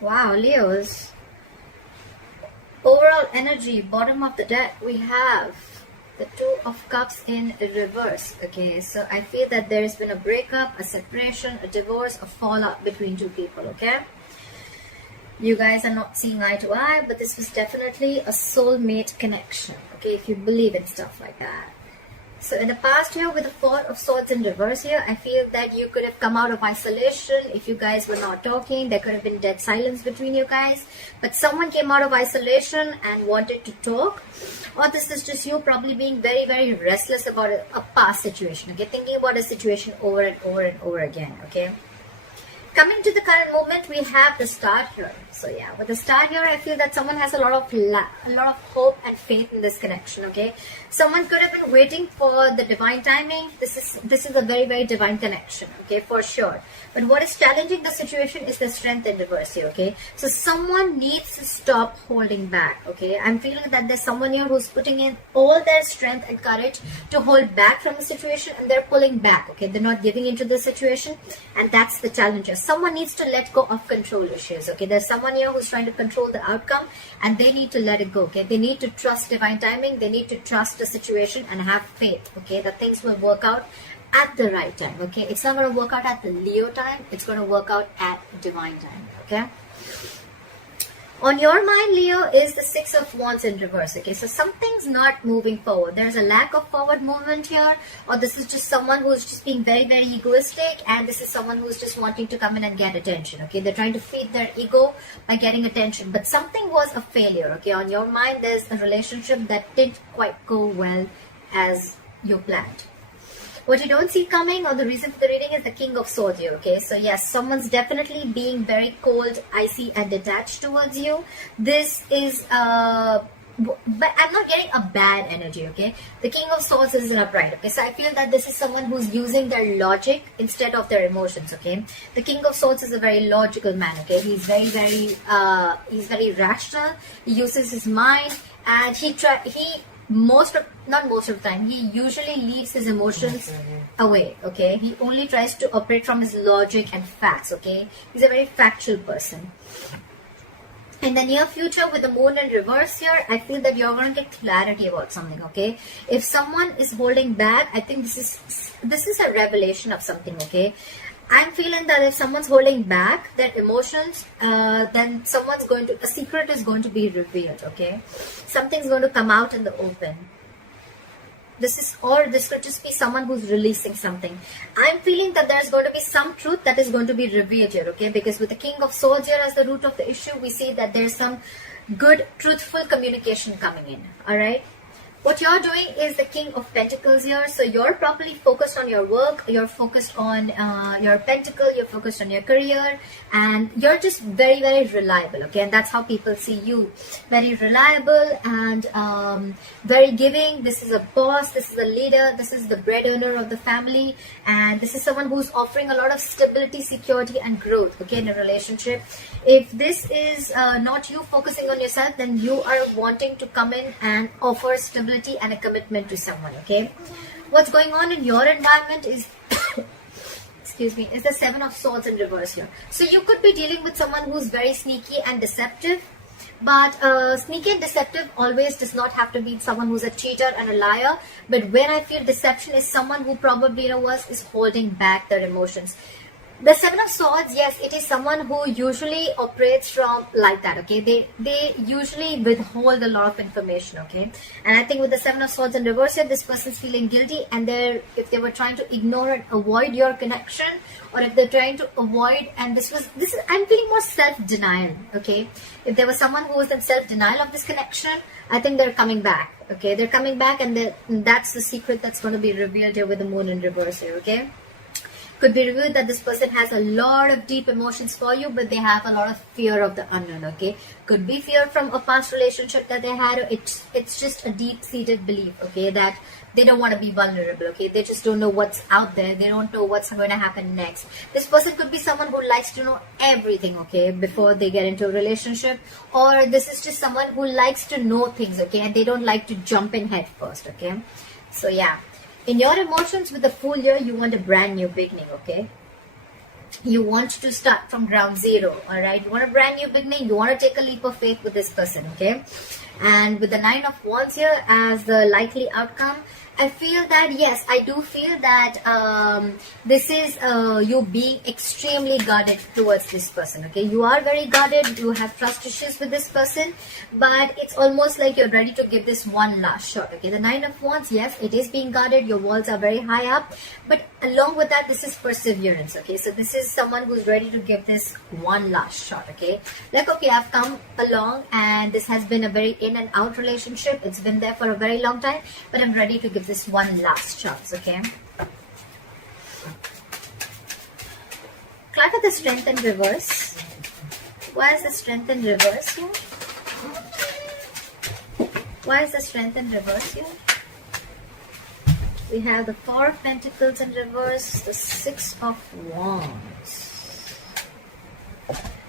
Wow, Leos. Overall energy, bottom of the deck, we have the Two of Cups in reverse. Okay, so I feel that there's been a breakup, a separation, a divorce, a fallout between two people. Okay, you guys are not seeing eye to eye, but this was definitely a soulmate connection. Okay, if you believe in stuff like that. So in the past here, with the Four of Swords in reverse here, I feel that you could have come out of isolation. If you guys were not talking, there could have been dead silence between you guys. But someone came out of isolation and wanted to talk. Or this is just you probably being very, very restless about a past situation. Okay, thinking about a situation over and over and over again. Okay. Coming to the current moment, we have the Star here. So yeah, with the Star here, I feel that someone has a lot of hope and faith in this connection. Okay, someone could have been waiting for the divine timing. This is a very, very divine connection. Okay, for sure. But what is challenging the situation is the Strength in reverse here. Okay, so someone needs to stop holding back. Okay, I'm feeling that there's someone here who's putting in all their strength and courage to hold back from the situation, and they're pulling back. Okay, they're not giving into the situation, and that's the challenge. Someone needs to let go of control issues. Okay, there's someone here who's trying to control the outcome, and they need to let it go. Okay, they need to trust divine timing. They need to trust the situation and have faith. Okay, that things will work out at the right time. Okay, it's not going to work out at the Leo time. It's going to work out at divine time. Okay. On your mind, Leo, is the Six of Wands in reverse. Okay, so something's not moving forward. There's a lack of forward movement here, or this is just someone who's just being very, very egoistic, and this is someone who's just wanting to come in and get attention. Okay, they're trying to feed their ego by getting attention, but something was a failure. Okay, on your mind, there's a relationship that didn't quite go well as you planned. What you don't see coming, or the reason for the reading, is the King of Swords here. Okay, so yes, someone's definitely being very cold, icy, and detached towards you. This is but I'm not getting a bad energy. Okay, the King of Swords is an upright. Okay, so I feel that this is someone who's using their logic instead of their emotions. Okay, the King of Swords is a very logical man. Okay, he's very rational. He uses his mind, and not most of the time, he usually leaves his emotions away. Okay, he only tries to operate from his logic and facts. Okay, he's a very factual person. In the near future, with the Moon in reverse here, I feel that you're going to get clarity about something. Okay, if someone is holding back, I think this is a revelation of something. Okay, I'm feeling that if someone's holding back their emotions, then a secret is going to be revealed. Okay, something's going to come out in the open. This could just be someone who's releasing something. I'm feeling that there's going to be some truth that is going to be revealed here. Okay, because with the King of Swords here as the root of the issue, we see that there's some good, truthful communication coming in. All right. What you're doing is the King of Pentacles here. So you're properly focused on your work. You're focused on your pentacle. You're focused on your career. And you're just very, very reliable. Okay. And that's how people see you. Very reliable and very giving. This is a boss. This is a leader. This is the breadwinner of the family. And this is someone who's offering a lot of stability, security, and growth. Okay. In a relationship. If this is not you focusing on yourself, then you are wanting to come in and offer stability and a commitment to someone. Okay, what's going on in your environment is excuse me, is the Seven of Swords in reverse here. So you could be dealing with someone who's very sneaky and deceptive, but sneaky and deceptive always does not have to be someone who's a cheater and a liar. But where I feel deception is someone who probably is holding back their emotions. The Seven of Swords, yes, it is someone who usually operates from like that. Okay, they usually withhold a lot of information. Okay, and I think with the Seven of Swords in reverse here, this person's feeling guilty, and if they were trying to ignore and avoid your connection, or if they're trying to avoid, and I'm feeling more self-denial. Okay, if there was someone who was in self-denial of this connection, I think they're coming back. Okay, they're coming back, and that's the secret that's going to be revealed here with the Moon in reverse here. Okay. Could be revealed that this person has a lot of deep emotions for you, but they have a lot of fear of the unknown. Okay, could be fear from a past relationship that they had. It's just a deep-seated belief. Okay, that they don't want to be vulnerable. Okay, they just don't know what's out there. They don't know what's going to happen next. This person could be someone who likes to know everything. Okay, before they get into a relationship, or this is just someone who likes to know things. Okay, and they don't like to jump in head first. Okay, so yeah. In your emotions with the Fool here, you want a brand new beginning, okay? You want to start from ground zero, all right? You want a brand new beginning. You want to take a leap of faith with this person, okay? And with the 9 of Wands here as the likely outcome, I feel that, yes, I do feel that this is you being extremely guarded towards this person, okay? You are very guarded, you have trust issues with this person, but it's almost like you're ready to give this one last shot, okay? The 9 of Wands, yes, it is being guarded, your walls are very high up, but along with that, this is perseverance, okay? So this is someone who's ready to give this one last shot, okay? Like, okay, I've come along and this has been a very in and out relationship. It's been there for a very long time, but I'm ready to give this one last chance, okay? Clarify the Strength in reverse. Why is the Strength in reverse here? Why is the Strength in reverse here? We have the 4 of Pentacles in reverse, the 6 of Wands.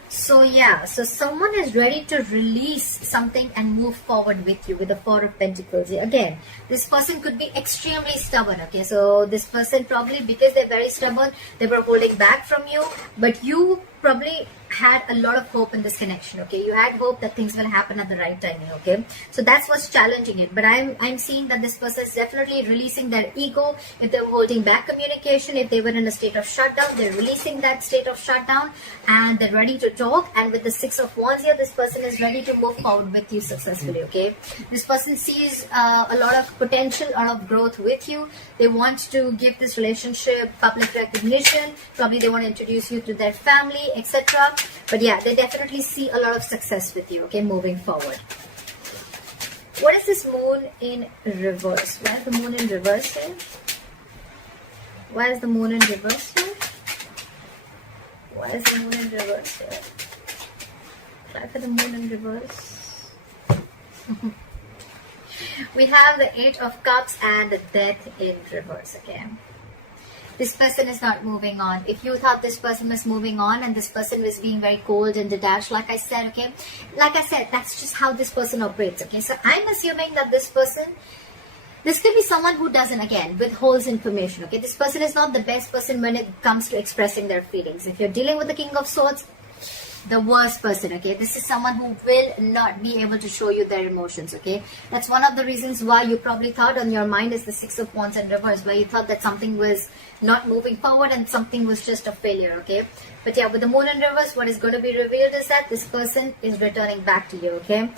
So yeah, so someone is ready to release something and move forward with you with the 4 of Pentacles. Again, this person could be extremely stubborn, okay? So this person probably, because they're very stubborn, they were holding back from you, but you probably had a lot of hope in this connection, okay? You had hope that things will happen at the right timing, okay? So that's what's challenging it. But I'm seeing that this person is definitely releasing their ego. If they were holding back communication, if they were in a state of shutdown, they're releasing that state of shutdown and they're ready to talk. And with the 6 of Wands here, this person is ready to move forward with you successfully, okay? This person sees a lot of potential, a lot of growth with you. They want to give this relationship public recognition. Probably they want to introduce you to their family, etc. But yeah, they definitely see a lot of success with you, okay, moving forward. What is this Moon in reverse? Why is the Moon in reverse here? Why is the Moon in reverse here? Why is the Moon in reverse here? Try for the Moon in reverse. We have the 8 of Cups and the Death in reverse again. This person is not moving on. If you thought this person was moving on and this person was being very cold and detached, like I said, okay? Like I said, that's just how this person operates, okay? So I'm assuming that this person, this could be someone who doesn't, again, withholds information, okay? This person is not the best person when it comes to expressing their feelings. If you're dealing with the King of Swords, the worst person, okay? This is someone who will not be able to show you their emotions, okay? That's one of the reasons why you probably thought on your mind is the 6 of Wands in reverse, where you thought that something was not moving forward and something was just a failure, okay? But yeah, with the Moon in reverse, what is going to be revealed is that this person is returning back to you, okay?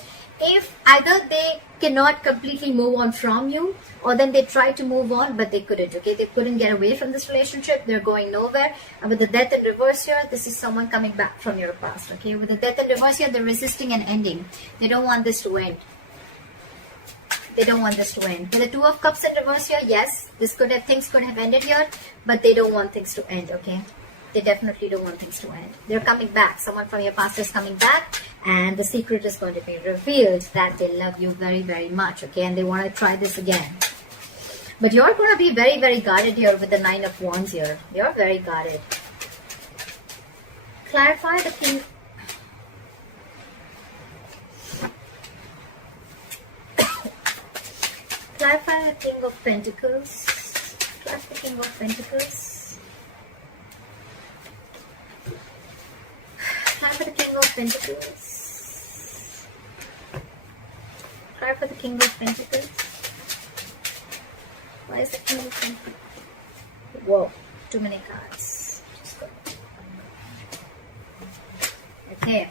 If either they cannot completely move on from you, or then they try to move on but they couldn't, okay? They couldn't get away from this relationship, they're going nowhere. And with the Death in reverse here, this is someone coming back from your past, okay? With the Death in reverse here, they're resisting an ending. They don't want this to end. They don't want this to end. With the 2 of Cups in reverse here, yes, things could have ended here, but they don't want things to end, okay? They definitely don't want things to end. They're coming back. Someone from your past is coming back, and the secret is going to be revealed that they love you very, very much, okay? And they want to try this again. But you're going to be very, very guarded here with the 9 of Wands here. You're very guarded. Clarify the King. Clarify the King of Pentacles. Clarify the King of Pentacles. Clarify the King of Pentacles. Clarify the King of Pentacles. Why is the King of Pentacles? Whoa, too many cards. Just go. Okay.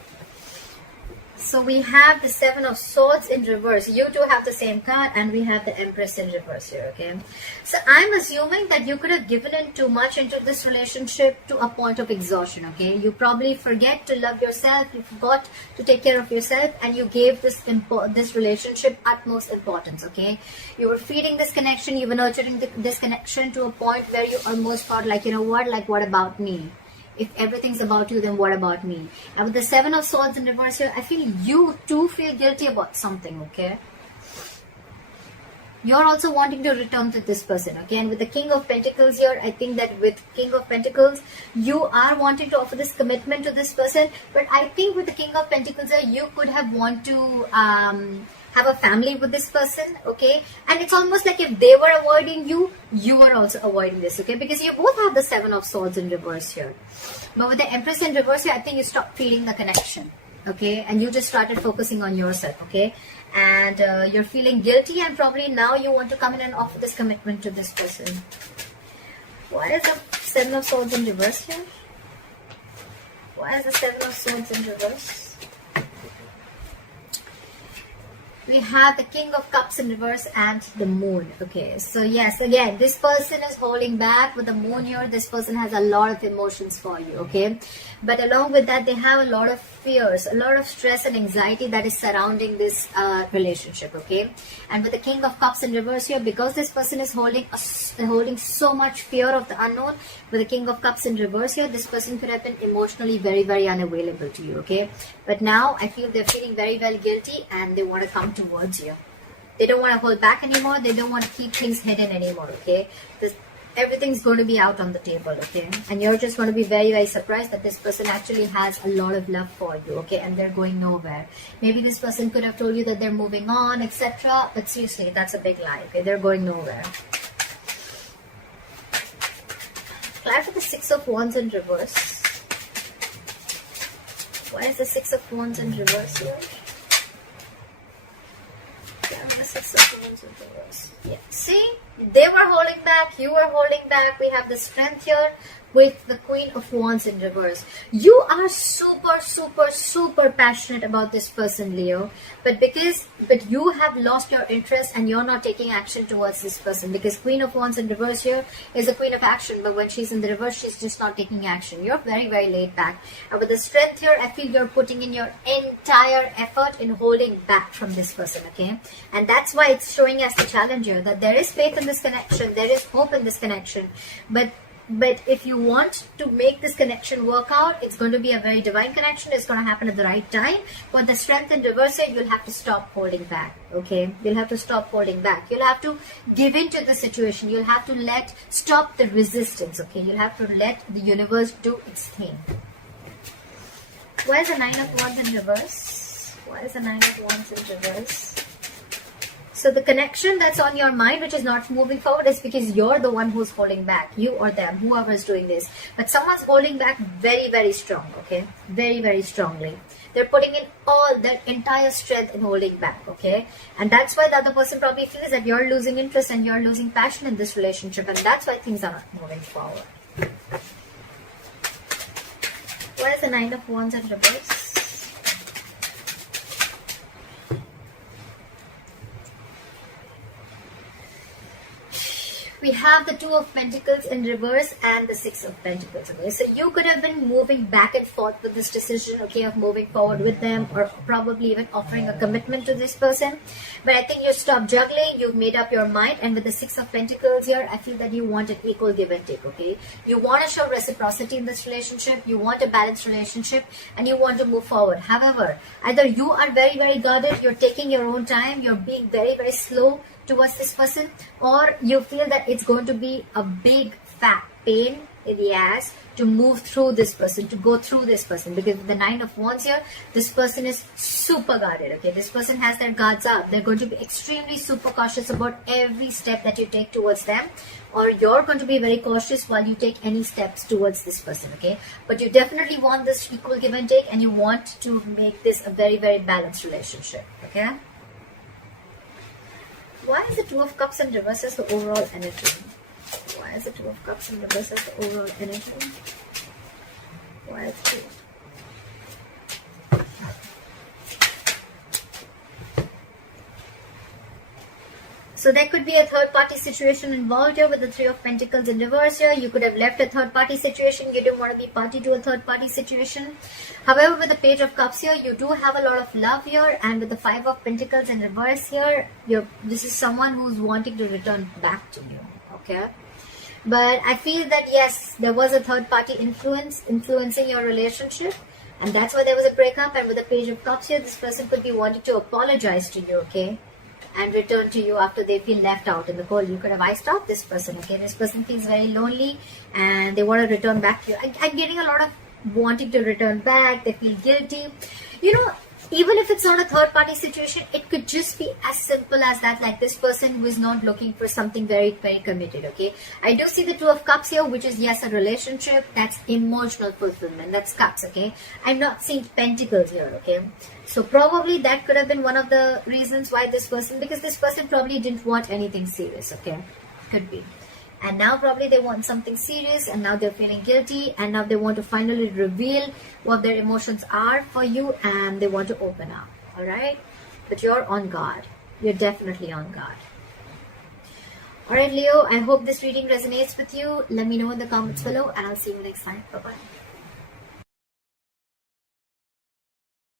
So we have the 7 of Swords in reverse. You two have the same card, and we have the Empress in reverse here, okay? So I'm assuming that you could have given in too much into this relationship to a point of exhaustion, okay? You probably forget to love yourself, you forgot to take care of yourself, and you gave this relationship utmost importance, okay? You were feeding this connection, you were nurturing this connection to a point where you almost thought like, you know what, like what about me? If everything's about you, then what about me? And with the 7 of Swords in reverse here, I feel you too feel guilty about something, okay? you're also wanting to return to this person, okay? And with the King of Pentacles here, I think that with King of Pentacles, you are wanting to offer this commitment to this person. But I think with the King of Pentacles here, you could have want to have a family with this person, okay? And it's almost like if they were avoiding you, you were also avoiding this, okay? Because you both have the Seven of Swords in reverse here. But with the Empress in reverse here, I think you stopped feeling the connection, okay? And you just started focusing on yourself, okay? And you're feeling guilty, and probably now you want to come in and offer this commitment to this person. Why is the Seven of Swords in reverse here? Why is the Seven of Swords in reverse? We have the King of Cups in reverse and the Moon. Okay, so yes, again, this person is holding back with the Moon here. This person has a lot of emotions for you, okay? But along with that, they have a lot of fears, a lot of stress and anxiety that is surrounding this relationship, okay? And with the King of Cups in reverse here, because this person is holding so much fear of the unknown, with the King of Cups in reverse here, this person could have been emotionally very, very unavailable to you, okay? But now I feel they're feeling very, very guilty, and they want to come towards you. They don't want to hold back anymore. They don't want to keep things hidden anymore, okay? Everything's going to be out on the table, okay? And you're just going to be very, very surprised that this person actually has a lot of love for you, okay? And they're going nowhere. Maybe this person could have told you that they're moving on, etc. But seriously, that's a big lie, okay? They're going nowhere. Try for the Six of Wands in reverse. Why is the Six of Wands in reverse here? The Six of Wands in reverse. Yeah. See? They were holding back, you were holding back. We have the Strength here with the Queen of Wands in reverse. You are super, super, super passionate about this person, Leo. But you have lost your interest and you're not taking action towards this person. Because Queen of Wands in reverse here is a Queen of Action. But when she's in the reverse, she's just not taking action. You're very, very laid back. And with the Strength here, I feel you're putting in your entire effort in holding back from this person, okay? And that's why it's showing us the challenge here, that there is faith in this connection. There is hope in this connection. But if you want to make this connection work out, it's going to be a very divine connection. It's going to happen at the right time. But the Strength in reverse here, you'll have to stop holding back, okay? You'll have to stop holding back. You'll have to give in to the situation. You'll have to stop the resistance, okay? You'll have to let the universe do its thing. Why is the Nine of Wands in reverse? Why is the Nine of Wands in reverse? So the connection that's on your mind, which is not moving forward, is because you're the one who's holding back. You or them, whoever is doing this. But someone's holding back very, very strong, okay? Very, very strongly. They're putting in all their entire strength in holding back, okay? And that's why the other person probably feels that you're losing interest and you're losing passion in this relationship. And that's why things are not moving forward. Why is the Nine of Wands in reverse? We have the Two of Pentacles in reverse and the Six of Pentacles, okay? So you could have been moving back and forth with this decision, okay, of moving forward with them, or probably even offering a commitment to this person. But I think you stopped juggling, you've made up your mind, and with the Six of Pentacles here, I feel that you want an equal give and take, okay? You want to show reciprocity in this relationship, you want a balanced relationship, and you want to move forward. However, either you are very, very guarded, you're taking your own time, you're being very, very slow towards this person, or you feel that it's going to be a big fat pain in the ass to move through this person, to go through this person, because with the Nine of Wands here, this person is super guarded, okay? This person has their guards up. They're going to be extremely super cautious about every step that you take towards them, or you're going to be very cautious while you take any steps towards this person, okay? But you definitely want this equal give and take, and you want to make this a very, very balanced relationship, okay? Why is the Two of Cups in reverse as the overall energy? Why is the Two of Cups in reverse as the overall energy? Why is it? So there could be a third party situation involved here with the Three of Pentacles in reverse here. You could have left a third party situation. You didn't want to be party to a third party situation. However, with the Page of Cups here, you do have a lot of love here. And with the Five of Pentacles in reverse here, this is someone who's wanting to return back to you. Okay? But I feel that yes, there was a third party influencing your relationship. And that's why there was a breakup. And with the Page of Cups here, this person could be wanting to apologize to you. Okay? and return to you after they feel left out in the cold. You could have iced out this person, okay? This person feels very lonely and they want to return back to you. I'm getting a lot of wanting to return back. They feel guilty. You know, even if it's not a third party situation, it could just be as simple as that, like this person who is not looking for something very, very committed, okay? I do see the Two of Cups here, which is, yes, a relationship. That's emotional fulfillment. That's Cups, okay? I'm not seeing Pentacles here, okay? So probably that could have been one of the reasons why this person, because this person probably didn't want anything serious, okay? Could be. And now probably they want something serious, and now they're feeling guilty, and now they want to finally reveal what their emotions are for you, and they want to open up. All right? But you're on guard. You're definitely on guard. All right, Leo, I hope this reading resonates with you. Let me know in the comments below, and I'll see you next time. Bye-bye.